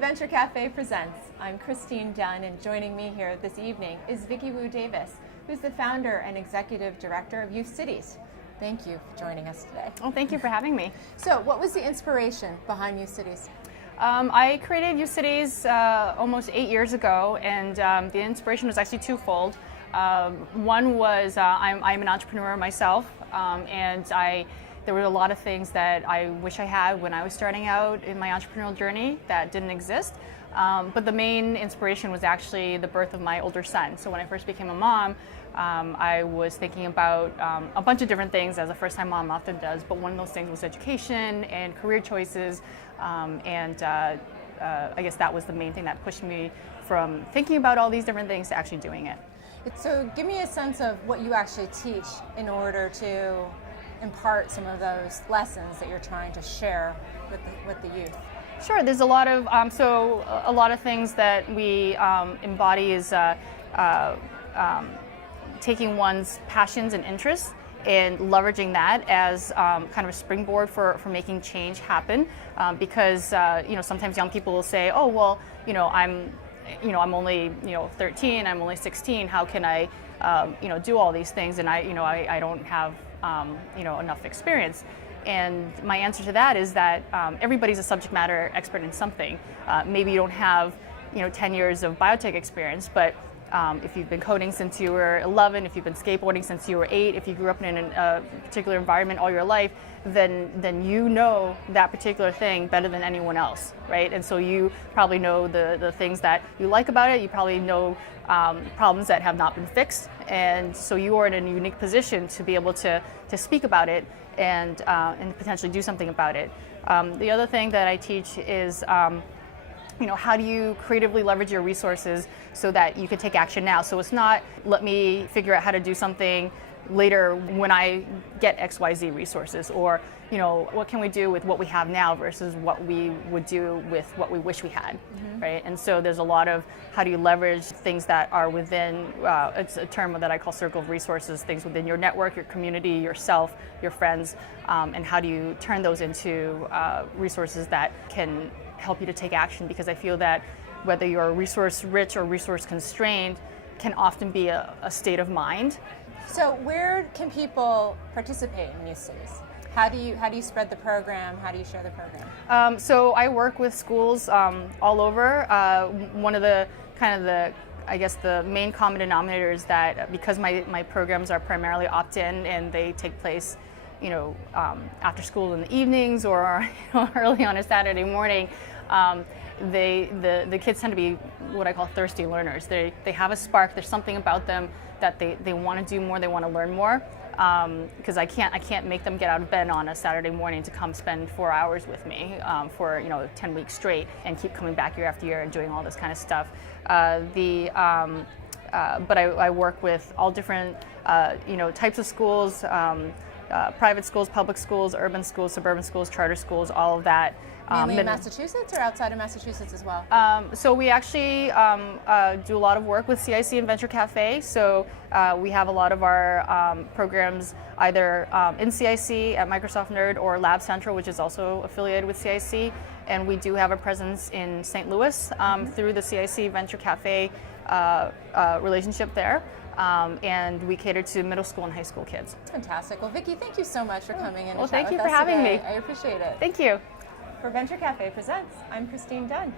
Venture Cafe presents. I'm Christine Dunn, and joining me here this evening is Vicky Davis, who's the founder and executive director of Youth Cities. Thank you for joining us today. Well, thank you for having me. So, what was the inspiration behind Youth Cities? I created Youth Cities almost 8 years ago, and the inspiration was actually twofold. One was I'm an entrepreneur myself, and there were a lot of things that I wish I had when I was starting out in my entrepreneurial journey that didn't exist. But the main inspiration was actually the birth of my older son. So when I first became a mom, I was thinking about a bunch of different things, as a first-time mom often does, but one of those things was education and career choices, and I guess that was the main thing that pushed me from thinking about all these different things to actually doing it. So give me a sense of what you actually teach in order to impart some of those lessons that you're trying to share with the youth. Sure, there's a lot of a lot of things that we embody is taking one's passions and interests and leveraging that as kind of a springboard for making change happen. Because sometimes young people will say, oh well, I'm only 13, I'm only 16. How can I do all these things? And I don't have enough experience. And my answer to that is that everybody's a subject matter expert in something. Maybe you don't have 10 years of biotech experience, but if you've been coding since you were 11, if you've been skateboarding since you were 8, if you grew up in a particular environment all your life, then you know that particular thing better than anyone else, right? And so you probably know the things that you like about it. You probably know problems that have not been fixed, and so you are in a unique position to be able to speak about it and potentially do something about it. The other thing that I teach is how do you creatively leverage your resources so that you can take action now? So it's not, let me figure out how to do something later when I get XYZ resources, or what can we do with what we have now versus what we would do with what we wish we had, right? And so there's a lot of how do you leverage things that are within, it's a term that I call circle of resources, things within your network, your community, yourself, your friends, and how do you turn those into resources that can help you to take action, because I feel that whether you're resource rich or resource constrained can often be a state of mind. So where can people participate in Youth Cities? How do you spread the program? How do you share the program? So I work with schools all over. One of the the main common denominator is that because my programs are primarily opt-in and they take place after school in the evenings or early on a Saturday morning, the kids tend to be what I call thirsty learners. They have a spark. There's something about them that they want to do more. They want to learn more. Because I can't make them get out of bed on a Saturday morning to come spend 4 hours with me for 10 weeks straight and keep coming back year after year and doing all this kind of stuff. But I work with all different types of schools. Private schools, public schools, urban schools, suburban schools, charter schools, all of that. Mainly in Massachusetts or outside of Massachusetts as well? So we actually do a lot of work with CIC and Venture Cafe. So we have a lot of our programs either in CIC at Microsoft Nerd or Lab Central, which is also affiliated with CIC. And we do have a presence in St. Louis through the CIC Venture Cafe relationship there. And we cater to middle school and high school kids. Fantastic. Well, Vicky, thank you so much for coming in. Well, thank you for having me. I appreciate it. Thank you. For Venture Cafe Presents, I'm Christine Dunn.